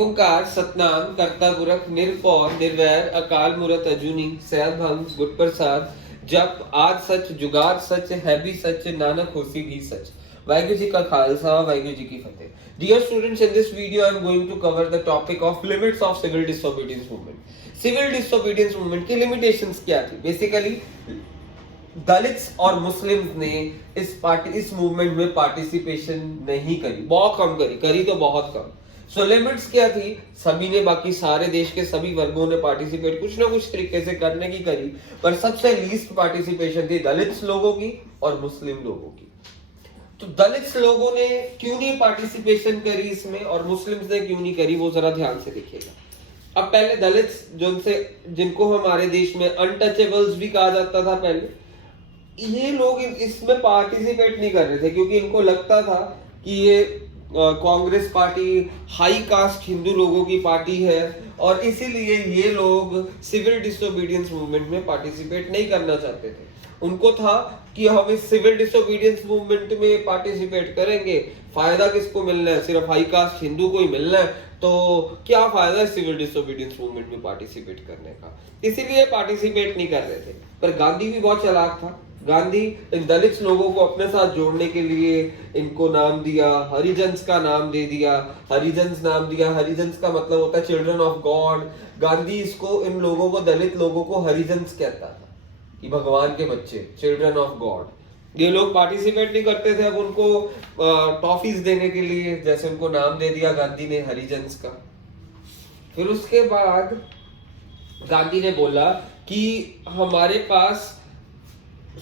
ओंकार सतनाम करता पुरख निरपौर निर्वैर अकाल मूरत अजूनी सहज भंग गुट प्रसाद जप आज सच जुगाड़ सच है भी सच नानक होसी भी सच। वाहिगुरु जी का खालसा वाहिगुरु जी की फतेह। Dear students, in this video I am going to cover the topic of limits of civil disobedience movement. Civil disobedience movement की limitations क्या थी? Basically दलित्स और मुस्लिम्स ने इस मूवमेंट में पार्टिसिपेशन नहीं करी, बहुत कम करी तो बहुत कम। सो लिमिट्स क्या थी? सभी ने, बाकी सारे देश के सभी वर्गों ने पार्टिसिपेट कुछ ना कुछ तरीके से करने की करी, पर सबसे लीस्ट पार्टिसिपेशन थी दलित्स लोगों की और मुस्लिम लोगों की। तो दलित्स लोगों ने क्यों नहीं पार्टिसिपेशन करी इसमें और मुस्लिम्स ने क्यों नहीं करी, वो जरा ध्यान से देखिएगा। अब पहले दलित्स जिनको हमारे देश में अनटचेबल्स भी कहा जाता था, पहले ये लोग इसमें पार्टिसिपेट नहीं कर रहे थे क्योंकि इनको लगता था कि ये Congress party high cast Hindu लोगों की पार्टी है और इसीलिए ये लोग सिविल डिसोबीडियंस मूवमेंट में पार्टिसिपेट नहीं करना चाहते थे। उनको था कि हम इस सिविल डिसोबीडियंस मूवमेंट में पार्टिसिपेट करेंगे, फायदा किसको मिलना है? सिर्फ हाई कास्ट हिंदू को ही मिलना है, तो क्या फायदा है सिविल डिसोबीडियंस मूवमेंट में पार्टिसिपेट करने का? इसीलिए पार्टिसिपेट नहीं कर रहे थे। पर गांधी भी बहुत चालाक था। गांधी इन दलित लोगों को अपने साथ जोड़ने के लिए इनको नाम दिया, हरिजन्स का नाम दे दिया, हरिजन्स नाम दिया। हरिजन्स का मतलब होता है चिल्ड्रन ऑफ गॉड। गांधी इन लोगों को, दलित लोगों को हरिजन्स कहता था कि भगवान के बच्चे, चिल्ड्रन ऑफ गॉड। ये लोग पार्टिसिपेट नहीं करते थे। अब उनको टॉफीज देने के लिए जैसे उनको नाम दे दिया गांधी ने हरिजन्स का। फिर उसके बाद गांधी ने बोला कि हमारे पास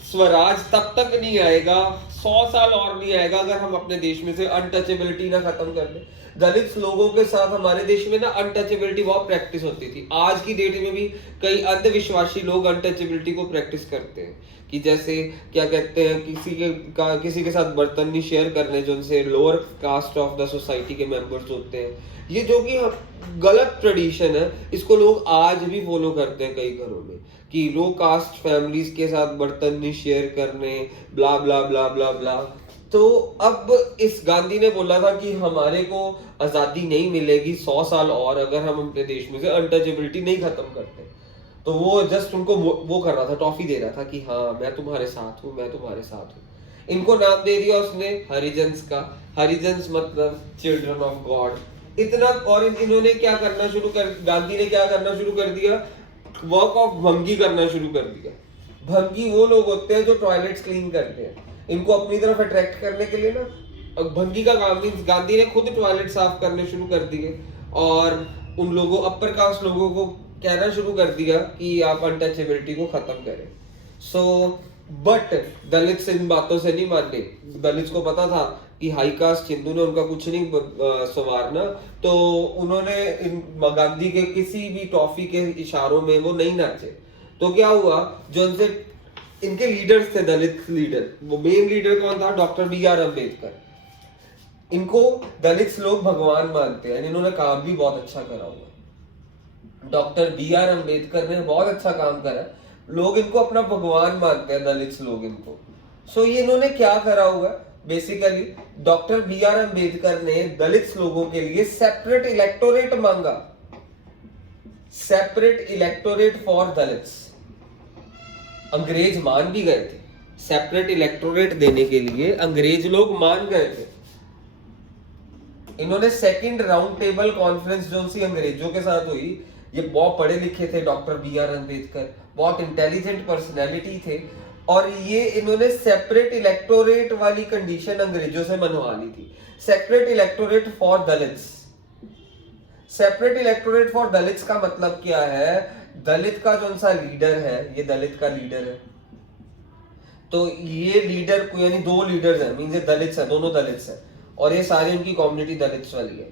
स्वराज तब तक नहीं आएगा, 100 साल और नहीं आएगा अगर हम अपने देश में से अनटचेबिलिटी ना खत्म कर दें। दलित लोगों के साथ हमारे देश में ना अनटचेबिलिटी बहुत प्रैक्टिस होती थी। आज की डेट में भी कई अंधविश्वासी लोग अनटचेबिलिटी को प्रैक्टिस करते हैं कि जैसे क्या कहते हैं, किसी के साथ बर्तन नहीं शेयर करने जो उनसे lower caste of the society के मेंबर्स होते हैं। ये जो कि गलत ट्रेडिशन है, इसको लोग आज भी फॉलो करते हैं कई घरों में कि लो कास्ट फैमिलीज के साथ बर्तन नहीं शेयर करने, ब्ला ब्ला ब्ला ब्ला ब्ला। तो अब इस गांधी ने बोला था कि हमारे को आजादी नहीं मिलेगी 100 साल और अगर हम अपने देश में से अनटचेबिलिटी नहीं खत्म करते। तो वो जस्ट उनको वो कर रहा था, टॉफी दे रहा था कि हाँ मैं तुम्हारे साथ हूँ, मैं तुम्हारे साथ हूँ। इनको नाम दे दिया उसने हरिजन्स का। हरिजन्स मतलब चिल्ड्रन ऑफ गॉड। इतना, और इन्होंने क्या करना शुरू कर, गांधी ने क्या करना शुरू कर दिया, वर्क ऑफ भंगी करना शुरू कर दिया। भंगी वो लोग होते हैं जो टॉयलेट्स क्लीन करते हैं। इनको अपनी तरफ अट्रैक्ट करने के लिए ना भंगी का काम मींस गांधी ने खुद टॉयलेट साफ करने शुरू कर दिए और उन लोगों, अपर कास्ट लोगों को कहना शुरू कर दिया कि आप अनटचेबिलिटी को खत्म करें। सो बट दलित इन बातों से नहीं माने। दलित को पता था कि हाई कास्ट हिंदू ने उनका कुछ नहीं संवारना, तो उन्होंने गांधी के किसी भी टॉफी के इशारों में वो नहीं नाचे। तो क्या हुआ, जो उनसे इनके लीडर्स थे, दलित लीडर, वो मेन लीडर कौन था? Doctor B.R. अम्बेडकर। इनको दलित लोग भगवान मानते हैं, इन्होंने काम भी बहुत अच्छा करा हुआ। Doctor B.R. अम्बेडकर ने बहुत अच्छा काम करा, लोग इनको अपना भगवान मानते हैं दलित लोग इनको। सो ये इन्होंने क्या करा हुआ, बेसिकली डॉक्टर B.R. अम्बेडकर ने दलित लोगों के लिए सेपरेट इलेक्टोरेट मांगा, सेपरेट इलेक्टोरेट फॉर दलित्स। अंग्रेज मान भी गए थे, सेपरेट इलेक्टोरेट देने के लिए अंग्रेज लोग मान गए थे। इन्होंने सेकंड राउंड टेबल कॉन्फ्रेंस जो सी अंग्रेजों के साथ हुई, ये बहुत पढ़े लिखे थे डॉक्टर B.R. अम्बेडकर, बहुत इंटेलिजेंट पर्सनैलिटी थे, और ये इन्होंने सेपरेट इलेक्टोरेट वाली कंडीशन अंग्रेजों से मनवा ली थी। Separate electorate for Dalits. Separate electorate for Dalits का मतलब क्या है? दलित का जो सा लीडर है, ये दलित का लीडर है, तो ये लीडर को, यानी दो लीडर्स हैं, मींस ये दलित्स है, दोनों दलित्स है और ये सारी उनकी कम्युनिटी दलित्स वाली है।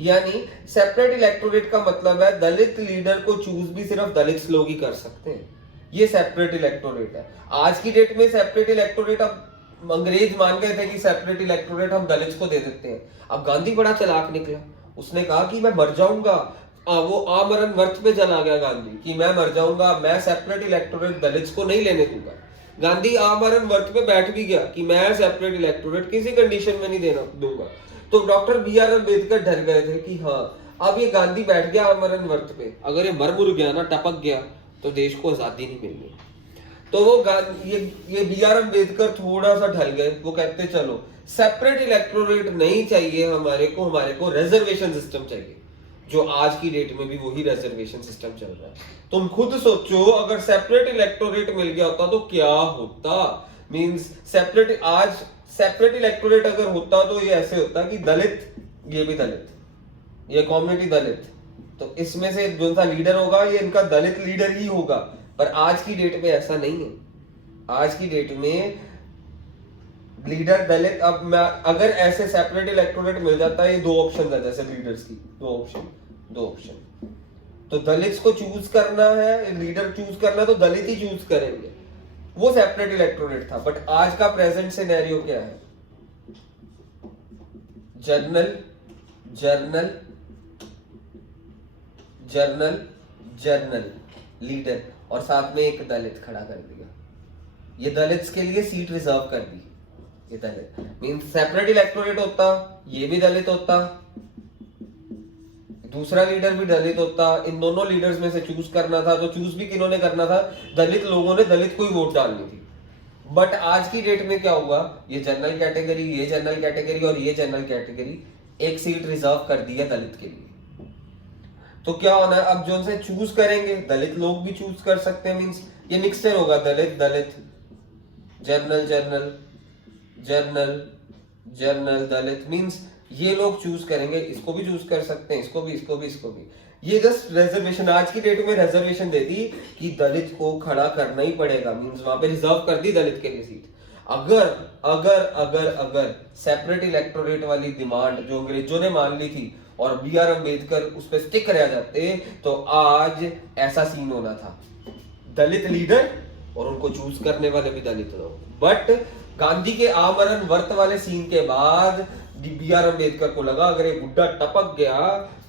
यानी सेपरेट इलेक्टोरेट का मतलब है दलित लीडर को चूज भी सिर्फ दलित लोग ही कर सकते हैं। ये सेपरेट इलेक्टोरेट है। आज की डेट में सेपरेट इलेक्टोरेट, अब अंग्रेज मान गए थे कि सेपरेट इलेक्टोरेट हम दलित को दे देते हैं। अब गांधी बड़ा चालाक निकला, उसने कहा कि मैं मर जाऊंगा, वो आमरण वर्त पे चला गया गांधी कि मैं मर जाऊंगा, मैं सेपरेट इलेक्टोरेट दलित को नहीं लेने दूंगा। गांधी आमरण वर्त पे बैठ भी गया कि मैं सेपरेट इलेक्टोरेट किसी कंडीशन में नहीं देना दूंगा। तो डॉक्टर B.R. अम्बेडकर डर गए थे कि हाँ अब ये गांधी बैठ गया आमरण वर्त पे, अगर ये मर मुर गया ना, टपक गया, तो देश को आजादी नहीं मिलनी। तो वो ये बी आर अम्बेडकर थोड़ा सा ढल गए। वो कहते चलो सेपरेट इलेक्टोरेट नहीं चाहिए हमारे को रिजर्वेशन सिस्टम चाहिए, जो आज की डेट में भी वही रिजर्वेशन सिस्टम चल रहा है। तुम खुद सोचो, अगर सेपरेट इलेक्टोरेट मिल गया होता तो क्या होता। मींस सेपरेट इलेक्टोरेट अगर होता तो ये ऐसे होता कि दलित, ये भी दलित, ये कम्युनिटी दलित, तो इसमें से जो सा लीडर होगा ये इनका दलित लीडर ही होगा। पर आज की डेट में ऐसा नहीं है। आज की डेट में लीडर दलित, अब मैं अगर ऐसे सेपरेट इलेक्टोरेट मिल जाता है, ये दो ऑप्शन है जैसे लीडर्स की, दो ऑप्शन तो दलित को चूज करना है, लीडर चूज करना है, तो दलित ही चूज करेंगे। वो सेपरेट इलेक्टोरेट था। बट आज का प्रेजेंट सिनेरियो क्या है? Journal journal journal journal leader और साथ में एक दलित खड़ा कर दिया। ये दलित्स के लिए सीट रिजर्व कर दी। ये दलित मींस सेपरेट इलेक्टोरेट होता, ये भी दलित होता, दूसरा लीडर भी दलित होता। इन दोनों लीडर्स में से चूज करना था, तो चूज भी किन्होंने करना था? दलित लोगों ने दलित को ही वोट डालनी थी। बट आज की डेट में क्या हुआ? ये जनरल कैटेगरी, ये जनरल कैटेगरी और ये जनरल कैटेगरी एक सीट रिजर्व कर दी है दलित के लिए। तो क्या होना है? अब जो उनसे चूज करेंगे, दलित लोग भी चूज कर सकते हैं। मींस ये मिक्सचर होगा, दलित दलित, जर्नल जर्नल जर्नल जर्नल दलित। मींस ये लोग चूज करेंगे, इसको भी चूज कर सकते हैं, इसको भी। ये जस्ट रिजर्वेशन, आज की डेट में रिजर्वेशन दे दी कि दलित को खड़ा करना ही पड़ेगा। मींस वहां पे रिजर्व कर दी दलित के लिए सीट। अगर अगर अगर अगर सेपरेट इलेक्टोरेट वाली डिमांड जो अंग्रेजों ने मान ली थी और बी आर अम्बेडकर उस पर स्टिक रह जाते, तो आज ऐसा सीन होना था, दलित लीडर और उनको चूज करने वाले भी दलित लोग। बट गांधी के आमरण वर्त वाले सीन के बाद बी आर अम्बेडकर को लगा अगर ये बुड्ढा टपक गया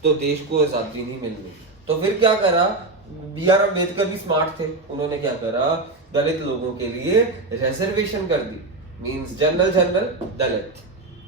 तो देश को आजादी नहीं मिलनी। तो फिर क्या करा? बी आर अम्बेडकर भी स्मार्ट थे, उन्होंने क्या करा? दलित लोगों के लिए रिजर्वेशन कर दी। मींस जनरल दलित,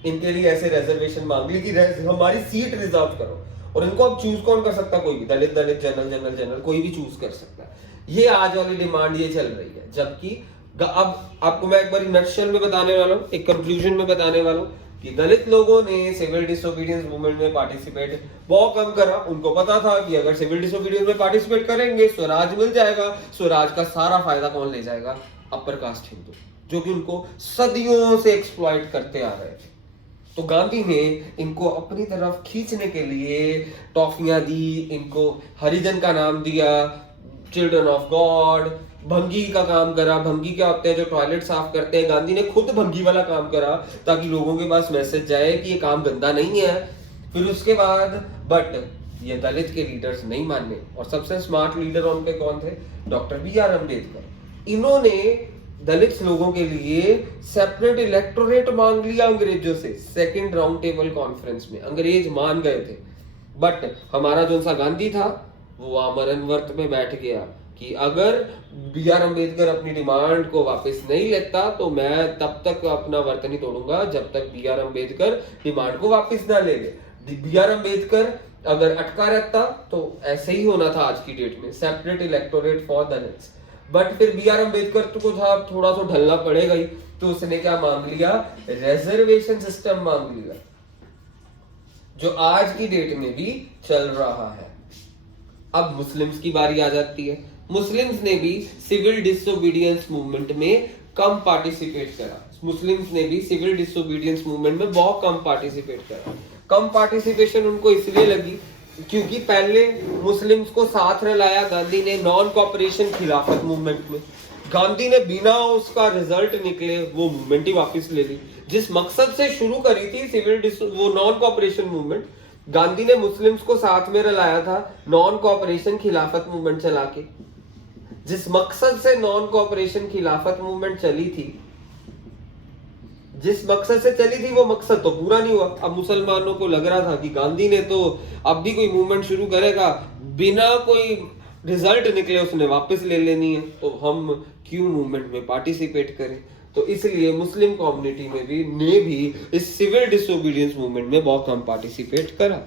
इनके लिए ऐसे रिजर्वेशन मांग ली कि हमारी सीट रिजर्व करो। और इनको अब चूज कौन कर सकता? कोई भी, दलित जनरल कोई भी चूज कर सकता है। ये आज वाली डिमांड ये चल रही है। जबकि अब आपको मैं एक बार नटशेल में बताने वाला हूँ, एक कंक्लूजन में बताने वाला हूँ कि दलित लोगों ने सिविल डिसोबीडियंस मूवमेंट में पार्टिसिपेट बहुत कम करा। उनको पता था कि अगर सिविल डिसोबीडियंस में पार्टिसिपेट करेंगे स्वराज मिल जाएगा। स्वराज का सारा फायदा कौन ले जाएगा? अपर कास्ट हिंदू, जो कि उनको सदियों से एक्सप्लॉइट करते आ रहे थे। तो गांधी ने इनको अपनी तरफ खींचने के लिए टॉफियां दी, इनको हरिजन का नाम दिया, चिल्ड्रन ऑफ गॉड, भंगी का काम करा। भंगी क्या होते हैं? जो टॉयलेट साफ करते हैं। गांधी ने खुद भंगी वाला काम करा ताकि लोगों के पास मैसेज जाए कि ये काम गंदा नहीं है। फिर उसके बाद बट ये दलित के लीडर्स नहीं माने, और सबसे स्मार्ट लीडर उनके कौन थे? Doctor B R Ambedkar. इन्होंने दलित लोगों के लिए सेपरेट इलेक्टोरेट मांग लिया अंग्रेजों से। सेकंड राउंड टेबल कॉन्फ्रेंस में अंग्रेज मान गए थे। बट हमारा जो सा गांधी था वो आमरण वर्त में बैठ गया कि अगर बी आर अम्बेडकर अपनी डिमांड को वापस नहीं लेता तो मैं तब तक अपना वर्त नहीं तोड़ूंगा जब तक बी आर अम्बेडकर डिमांड को वापस ना ले ले। बी आर अम्बेडकर अगर अटका रहता तो ऐसे ही होना था आज की डेट में, separate electorate for Dalits. But फिर बी आर अम्बेडकर को थोड़ा तो ढलना पड़ेगा ही, तो उसने क्या मांग लिया? रिजर्वेशन सिस्टम मांग लिया, जो आज की डेट में भी चल रहा है। अब मुस्लिम्स की बारी आ जाती है। मुस्लिम्स ने भी सिविल डिसोबीडियंस मूवमेंट में कम पार्टिसिपेट करा। मुस्लिम्स ने भी सिविल डिसोबीडियंस मूवमेंट में बहुत कम पार्टिसिपेट करा। कम पार्टिसिपेशन उनको इसलिए लगी क्योंकि पहले मुस्लिम्स को साथ रलाया गांधी ने नॉन कॉपरेशन खिलाफत मूवमेंट में। गांधी ने बिना उसका रिजल्ट निकले वो मूवमेंट ही वापस ले ली। जिस मकसद से शुरू करी थी वो नॉन कॉपरेशन मूवमेंट, गांधी ने मुस्लिम्स को साथ में रलाया था नॉन कॉपरेशन खिलाफत मूवमेंट चला के। जिस मकसद से नॉन कॉपरेशन खिलाफत मूवमेंट चली थी, जिस मकसद से चली थी वो मकसद तो पूरा नहीं हुआ। अब मुसलमानों को लग रहा था कि गांधी ने तो अब भी कोई मूवमेंट शुरू करेगा, बिना कोई रिजल्ट निकले उसने वापस ले लेनी है, तो हम क्यों मूवमेंट में पार्टिसिपेट करें। तो इसलिए मुस्लिम कम्युनिटी में भी इस सिविल डिसोबीडियंस मूवमेंट में बहुत कम पार्टिसिपेट करा।